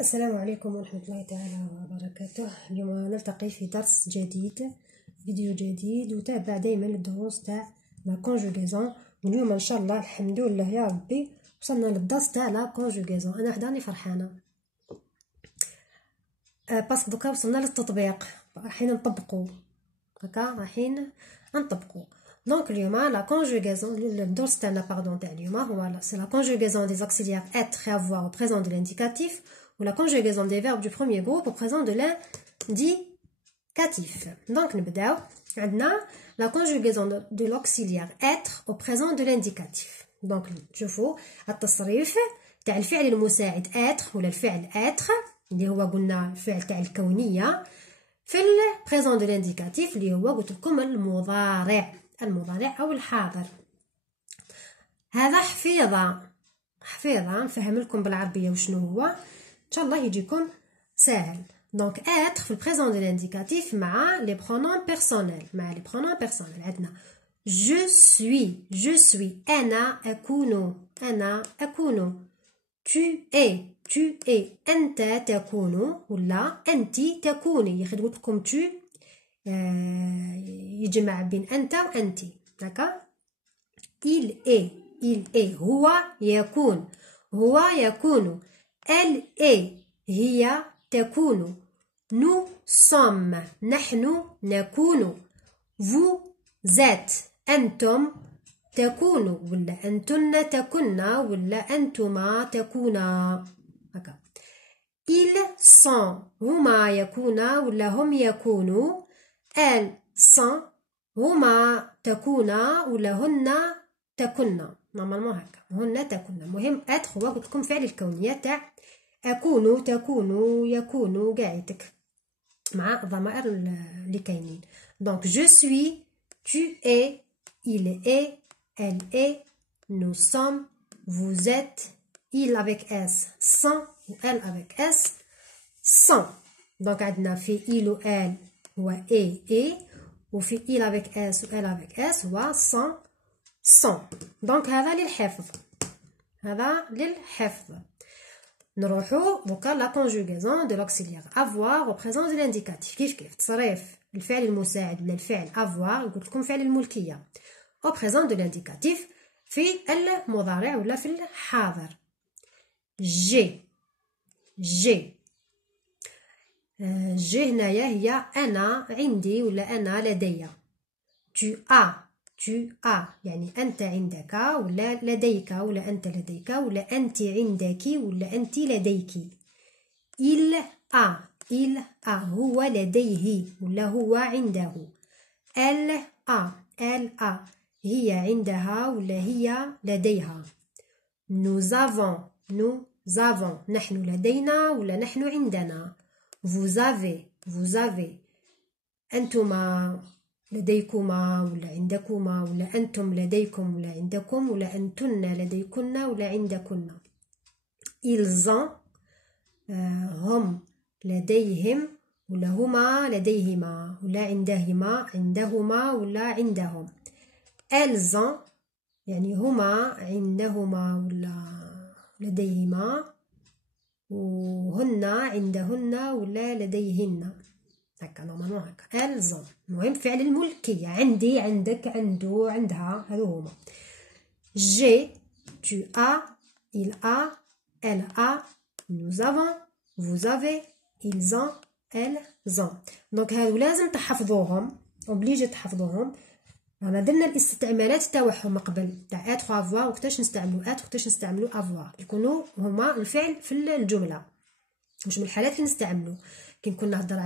السلام عليكم ورحمة الله تعالى وبركاته. اليوم نلتقي في درس جديد، فيديو جديد، وتابع دايما الدروس تاع لا كونجوغيزون. واليوم ان شاء الله الحمد لله يا ربي وصلنا للدرس تاع لا كونجوغيزون. انا حداني فرحانة باسكو دوكا وصلنا للتطبيق، رايحين نطبقو هكا، رايحين نطبقو. دونك اليوم لا كونجوغيزون، الدرس تاعنا باردون تاع اليوم هو سي لا كونجوغيزون دي زاكسيليير être et avoir au présent de l'indicatif ou la conjugaison des verbes du premier groupe au présent de l'indicatif. Donc نبداو عندنا la conjugaison de l'auxiliaire être au présent de l'indicatif. donc نشوفوا التصريف تاع الفعل المساعد être ولا الفعل être اللي هو قلنا الفعل تاع الكونية في البريزون دو لانديكاتيف اللي هو قلت لكم المضارع او الحاضر. هذا حفيظه نفهم لكم بالعربيه وشنو هو ان شاء الله يجيكم ساهل. دونك être في البريزون دو لانديكاتيف مع لي برونون بيرسونيل. عندنا je suis انا اكون tu es انت تكون ولا انت تكوني. ياخذ لكم tu يجمع بين انت وانتي هكا. il est هو يكون elle est هي تكون. nous sommes نحن نكون. vous êtes أنتم تكونوا ولا أنتن تكنا ولا أنتما تكونا هكا. ils sont هما يكونا ولا هم يكونوا. elles sont هما تكونا ولا هن تكنا. نورمالمون هكا هن تكنا. المهم être هو قلت لكم فعل الكونية تاع أكون تكونوا يكونوا قاعدتك مع الضمائر اللي كاينين. دونك je suis tu es il est elle est nous sommes vous êtes il avec s sont ou elle avec s sont. دونك عندنا في il و elle هو et وفي il avec s و elle avec s هو sont. دونك هذا للحفظ. نروحو دوكا لا كونجوغيزون دو لوكسيليير avoir au présent de l'indicatif. كيف تصريف الفعل المساعد ولا الفعل avoir قلت لكم فعل الملكية au présent de l'indicatif في المضارع ولا في الحاضر. جي هنايا هي انا عندي ولا انا لدي. tu as يعني انت عندك ولا لديك ولا انت لديك ولا انت عندك ولا انت لديك. il a هو لديه ولا هو عنده. elle a هي عندها ولا هي لديها. nous avons نحن لدينا ولا نحن عندنا. vous avez أنتما لديكما ولا عندكما ولا أنتم لديكم ولا عندكم ولا أنتن لديكن ولا عندكن. ils ont هم لديهم ولا هما لديهما ولا عندهما ولا عندهم. elles ont يعني هما عندهما ولا لديهما وهن عندهن ولا لديهن هكا. نورمالمون هكا elles ont. المهم فعل الملكية عندي عندك عنده عندها هذو هما. j'ai tu as il a elle a nous avons vous avez ils ont elles ont. دونك هادو لازم تحفظوهم اوبليجي تحفظوهم. رانا درنا الاستعمالات تاعهم قبل تاع être avoir وكتاش نستعملو être وكتاش نستعملو avoir يكونوا هما الفعل في الجملة. مش من الحالات اللي نستعملو كي نكون نهضر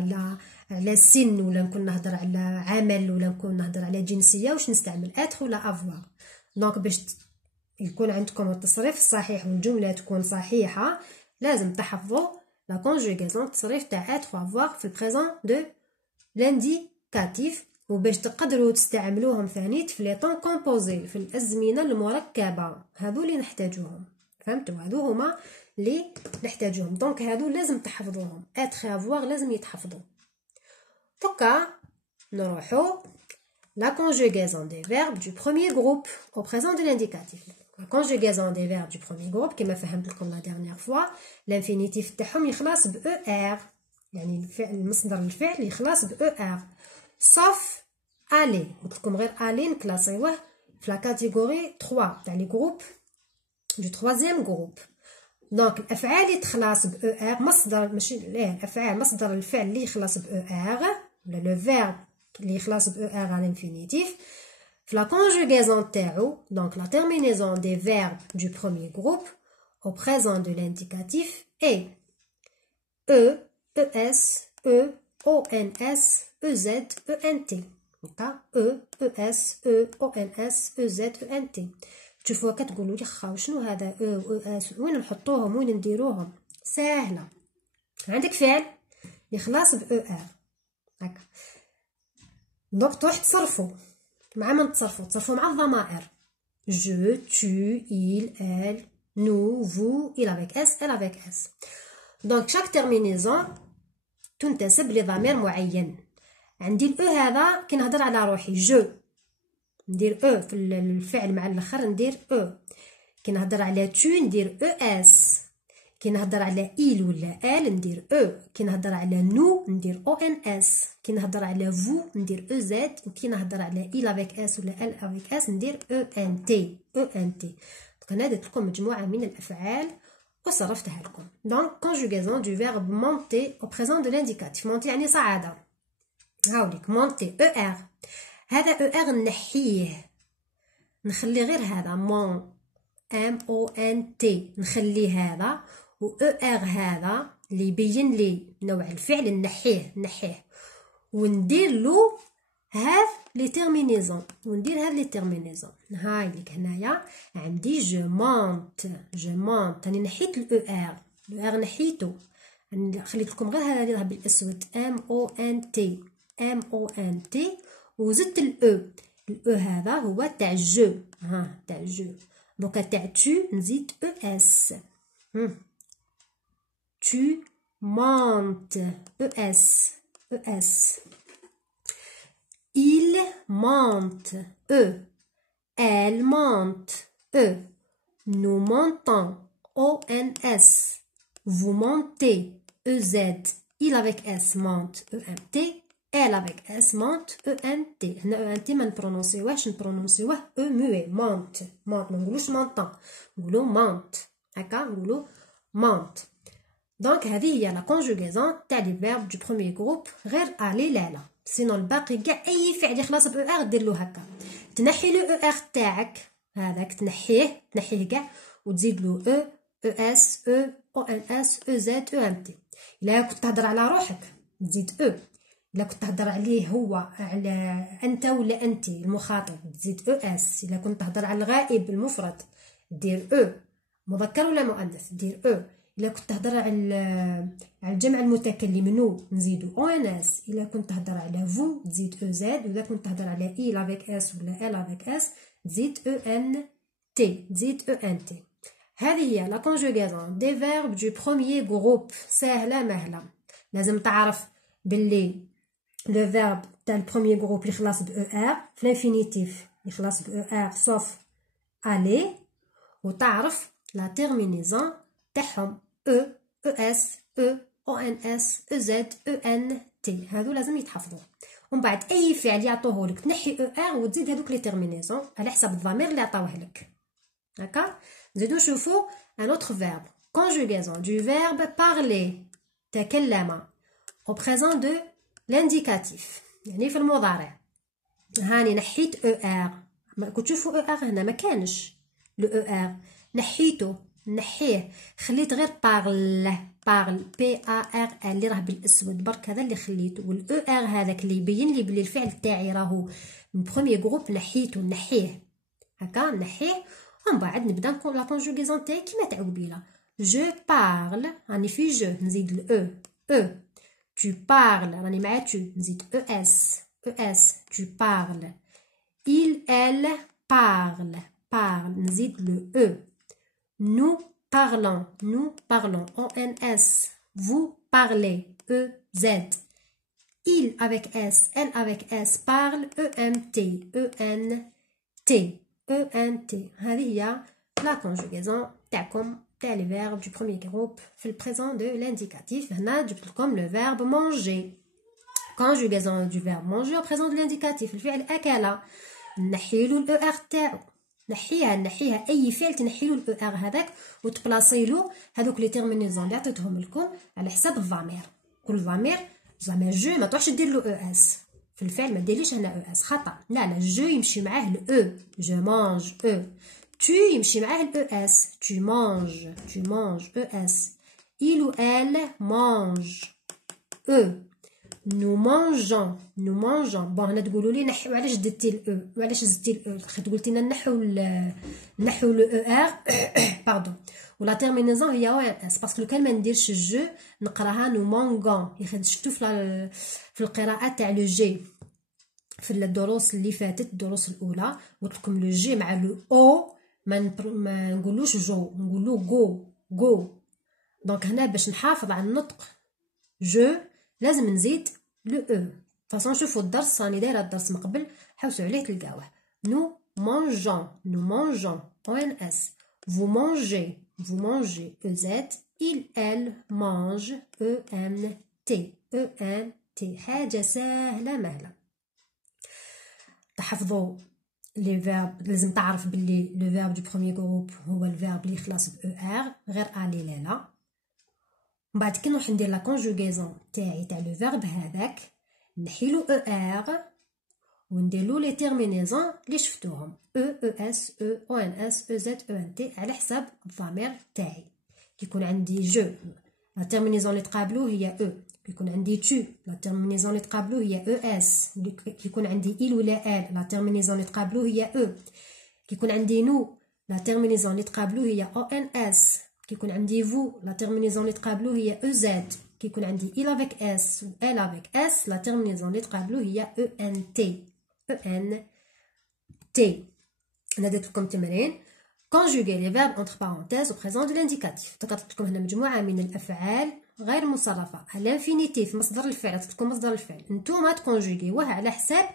على سن ولا نكون نهضر على عمل ولا نكون نهضر على جنسية واش نستعمل être ولا avoir. دونك باش يكون عندكم التصريف الصحيح والجملة تكون صحيحة لازم تحفظوا لا كونجوغيزون التصريف تاع être avoir في البريزون دو لانديكاتيف وباش تقدروا تستعملوهم ثاني في لي طون كومبوزي في الازمنه المركبه. هذو اللي نحتاجوهم فهمتوا. هذو هما اللي نحتاجوهم. دونك هذو لازم تحفظوهم être avoir لازم يتحفظوا. دوكا نروحو la conjugaison des verbes du premier groupe au présent de l'indicatif. La conjugaison des verbes du premier groupe كما فهمت لكم la dernière fois l'infinitif تاعهم يخلص ب ER يعني المصدر الفعل يخلص ب ER sauf aller قلت لكم غير aller نكلاسيوه في لا كاتيجوري 3 تاع لي جروب du troisième groupe. دونك الافعال اللي تخلص ب ER مصدر ماشي الافعال مصدر الفعل اللي يخلص ب ER ولا لو فيرب اللي يخلص ب ER على الانفينيتيف la conjugaison تاعو donc la terminaison des verbes du premier groupe au présent de l'indicatif est E, ES, E, ONS, EZ, ENT. E, ES, E, ONS, EZ, ENT. تشوفوا كتقولوا لي خا شنو هذا E و ES وين نحطوهم وين نديروهم ساهله عندك فعل يخلص ب ER هكا دونك تروح تصرفوا مع من تصرفوا مع الضمائر je, tu, il, elle, nous, vous, il avec S, elle avec S. donc chaque terminaison تنتسب لضمير معين. عندي الأو هذا كي نهضر على روحي جو ندير أو في الفعل مع الآخر ندير أو. كي نهضر على tu ندير أو اس. كي نهضر على il ولا ال ندير او. كي نهضر على نو ندير او ان اس. كي نهضر على فو ندير او زد. وكي نهضر على il avec اس ولا ال avec اس ندير او ان تي. او ان تي. انا درت لكم مجموعه من الافعال وصرفتها لكم. دونك conjugaison du verbe monter au présent de l'indicatif. monter يعني صعادة. هاوليك monter او ار. هذا او ار نحيه نخلي غير هذا مون ام او ان تي نخلي هذا و او ار هذا اللي يبين لي نوع الفعل نحيه وندير له هذا لي تيرمينيزون هاي ليك هنايا عندي جو مونت راني نحيت الاو ار نحيته خليت لكم غير هذا اللي راه بالاسود ام او ان تي وزدت الاو هذا هو تاع جو تاع جو دونك تاع تو نزيد او اس tu montes ES. Il monte E. Elle monte E. Nous montons ONS. Vous montez EZ. Il avec S monte EMT. Elle avec S monte ENT. هنا ENT ما نبرونونسيوهش نبرونونسيوه E muet monte ما نقولوش montant نقولو monte هكا نقولو monte. دونك هذه هي لا كونجوغيزون تاع لي فيرب دو بروميير جروب غير الي لا سينو الباقي كاع اي فعل يخلص ب او ار دير له هكا تنحي لو او ار تاعك هذاك تنحيه كاع وتزيد له او اس او ان اس او زد او ام تي. الا كنت تهضر على روحك تزيد او. الا كنت تهضر عليه هو على انت ولا انت المخاطب تزيد او اس. الا كنت تهضر على الغائب المفرد دير او. مذكر ولا مؤنث دير او. إلا كنت تهضر على الجمع المتكلم نو نزيدو او ان اس. إلا كنت تهضر على فو تزيد او زد. وإذا كنت تهضر على إل افيك اس ولا ال افيك اس تزيد او ان تي. هذه هي لا كونجوغيزون دي فيرب دو بروميير جروب. ساهله ماهله. لازم تعرف باللي لو فيرب تاع البروميير جروب يخلص ب او ار في الانفينيتيف يخلص ب او ار سوف الي وتعرف لا تيرمينيزون تاعهم E, ES, E, ONS, EZ, ENT. هادو لازم يتحفظوا. ومن بعد أي فعل يعطوه لك تنحي ER وتزيد هادوك لي تيرمينيزون على حسب الضمير اللي عطاوه لك. هاكا نزيدو نشوفو ان اوتر فيرب. conjugaison du verbe parler تكلم au présent de l'indicatif يعني في المضارع. هاني نحيت ER. كنت تشوفوا ER هنا ما كانش لو ER نحيه خليت غير بارل بي ا ار اللي راه بالاسود برك هذا اللي خليته والاو ار هذاك اللي يبين لي بلي الفعل تاعي راهو من بروميير جروب نحيه هكا نحيه ومن بعد نبدا نكون لا كونجوغيزون تاعي كيما تاع قبيله جو بارل راني في جو نزيد الاو tu parles راني مع تو نزيد او اس tu parles il elle parle نزيد لو او. Nous parlons, ONS. Vous parlez, EZ. Il avec S, elle avec S parle, EMT. هذه هي لا كونجوغيزون تاعكم تاع لي فيرب دو بروميير جروب في البريزون دو لانديكاتيف. هنا جبت لكم لو فيرب مونجي. كونجوغيزون دو فيرب مونجي او بريزون دو لانديكاتيف، الفعل اكل. نحيلو الاو ار تاعو، نحيها اي فعل تنحيلو الاو ار هذاك وتبلاصيلو هذوك لي تيرمينيزون اللي عطيتهم لكم على حساب الضمير. كل ضمير زعما جو ما تروحش دير له او اس في الفعل، ما ديريش هنا او اس خطا. لا جو يمشي معاه الاو، جو مانج او. tu يمشي معاه الاو اس، tu manges او اس. il ou elle mange او. nous mangeons بون هنا تقولوا لي نحيو علاش درتي الاو وعلاش زدتي الاو، خاطر قلتي لنا نحو لو ار باردون ولا تيرمينيزون هي او ان اس، باسكو لو كان ما نديرش جو نقراها نو مونغون. شفتوا في القراءه تاع لو جي في الدروس اللي فاتت، الدروس الاولى قلت لكم لو جي مع لو او ما نقولوش جو، نقولو جو. دونك هنا باش نحافظ على النطق جو لازم نزيد لو او. فاصون شوفوا الدرس راني دايره الدرس من قبل، حوسوا عليه تلقاوه. نو مانجون او ان اس. vous mangez او زد. il elle mange او ان تي. حاجه سهله مهله. تحفظوا لي فيرب، لازم تعرف باللي لو فيرب دو بروميير جروب هو الفيرب اللي يخلص ب ار غير الي لا. من بعد كي نروح ندير لا كونجوغيزون تاعي تاع لو فيرب هذاك نحيلو او ار ونديرلو لي تيرمينيزون اللي شفتوهم او اس او ان اس او زد او ان تي على حساب الضمير تاعي. كيكون عندي جو لا تيرمينيزون اللي تقابلو هي او، كيكون عندي تو لا تيرمينيزون اللي تقابلو هي او اس، كيكون عندي il ولا ال لا تيرمينيزون اللي تقابلو هي او، كيكون عندي نو لا تيرمينيزون اللي تقابلو هي او ان اس، كيكون عندي فو لا تيرمينيزون اللي تقابلو هي او زد، كيكون عندي il افيك اس و ال افيك اس لا تيرمينيزون اللي تقابلو هي او ان تي. انا درت لكم تمرين conjuguer les verbes entre parenthèses au présent de l'indicatif. ذكرت لكم هنا مجموعه من الافعال غير مصرفه الانفينيتيف مصدر الفعل، عطيت لكم مصدر الفعل نتوما تكونجوغيوه على حساب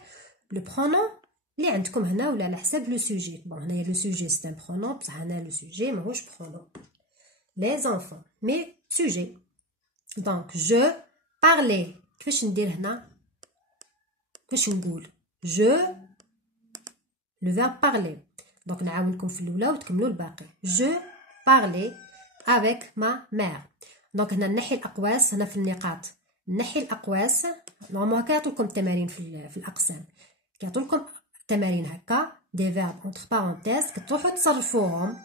لو برونون اللي عندكم هنا ولا على حساب لو سوجي. بون هنايا لو سوجي سي ان برونون بصح هنا لو سوجي ماهوش برونون. les enfants مي سوجي. دونك جو بارلي كيفاش ندير هنا، كيفاش نقول جو لو فيرب بارلي. دونك نعاونكم في الاولى وتكملوا الباقي. جو بارلي افيك ما مير. دونك هنا نحي الاقواس، هنا في النقاط نحي الاقواس. نورمالمون هكا يعطولكم التمارين في الاقسام، كيعطولكم تمارين هكا دي فيرب اونتر بارونتيز كتروحوا تصرفوهم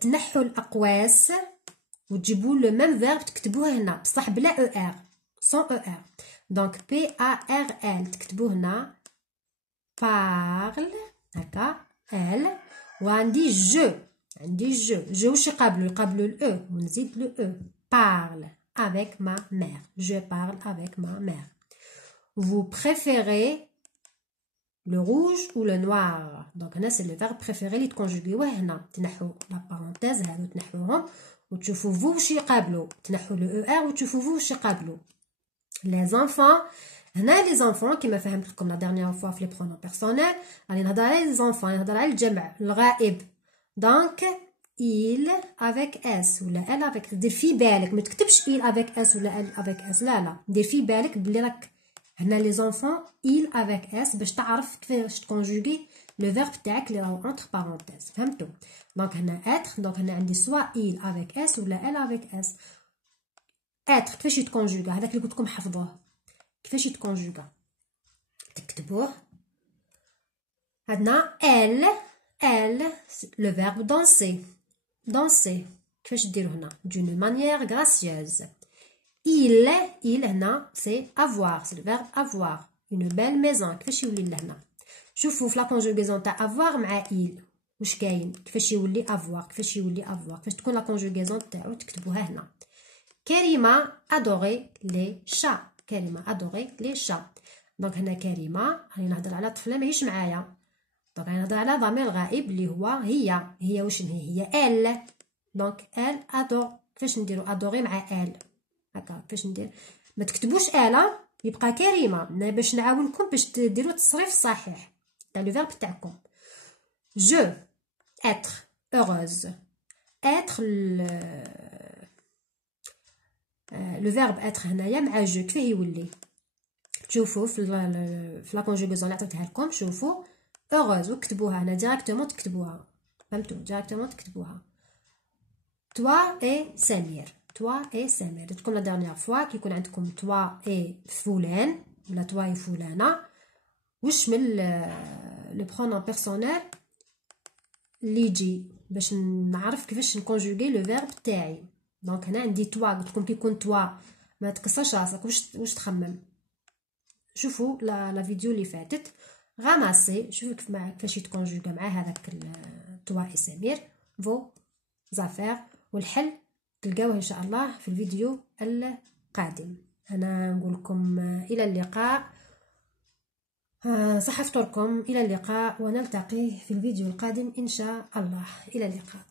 تنحوا الاقواس وتجيبوا لو ميم فيرب تكتبوه هنا بصح بلا او ار سون او ار. دونك بي ا ار ال تكتبوه هنا بارل هكا ال، وعندي جو جو واش يقابلو الاو ونزيد لو او parle avec ma mère. Je parle avec ma mère. Vous préférez le rouge ou le noir. Donc هنا c'est le verbe préféré اللي تكونجوغيوه هنا. تنحو لا بارونتيز هادو تنحوهم وتشوفوا فو واش يقابلو، تنحو لو او ار وتشوفوا فو واش يقابلو. les enfants هنا لي زونفون كيما فهمت لكم لا ديرنيير فوا في لي برونون بيرسونيل راني نهضر على لي زونفون، نهضر على الجمع الغائب. دونك il avec s ولا elle avec دير في بالك ما تكتبش il avec s ولا elle avec s، لا دير في بالك بلي راك هنا لي زونفون il avec s باش تعرف كيفاش تكونجوغي لو فيرب تاعك اللي راهو انتر بارونتيز. فهمتوا؟ دونك هنا être، دونك هنا عندي سوا il avec s ولا elle avec s. être كيفاش يتكونجوغا هذاك اللي قلت لكم حفظوه كيفاش يتكونجوغا تكتبوه. عندنا elle le verbe danser كيفاش ديرو هنا d'une manière gracieuse. il هنا c'est avoir، c'est le verbe avoir une belle maison. كيفاش يولي لهنا شوفوا في لا كونجوغيزون تاع avoir مع il واش كاين، كيفاش يولي avoir، كيفاش يولي avoir، كيفاش تكون لا كونجوغيزون تاعو تكتبوها هنا. كريمه ادوري لي شا، كريمه ادوري لي شا. دونك هنا كريمه راني نهضر على طفله ماهيش معايا، دونك راني نهضر على ضمير غائب اللي هو هي واش هي ال. دونك ال ادور، كيفاش نديرو ادوري مع ال هكا، كيفاش ندير ما تكتبوش الا يبقى كريمه باش نعاونكم باش ديروا التصريف الصحيح تاع لو فيرب تاعكم. جو اتر heureuse. être le verbe être هنايا مع جو كيفاه يولي. تشوفوا في لا كونجوغاسيون اللي عطيتها لكم، شوفوا heureuse وكتبوها هنا ديريكتومون، تكتبوها فهمتوا ديريكتومون تكتبوها. toi et سمير، toi et سمير. قلت لكم لا ديرنيير فوا كي يكون عندكم toi et فلان ولا toi et فلانه، واش من لو برونون بيرسونيل اللي يجي باش نعرف كيفاش نكونجوغي لو فيرب تاعي. دونك هنا عندي توا، قلت لكم كي يكون توا ما تكسرش راسك واش تخمم. شوفوا لا فيديو اللي فاتت غاماسي، شوفوا كيفاش يتكونجوغا مع هذاك توا اي سمير فو زافير. والحل تلقاوه ان شاء الله في الفيديو القادم. انا نقول لكم الى اللقاء، صحة فطوركم، الى اللقاء ونلتقي في الفيديو القادم ان شاء الله. الى اللقاء.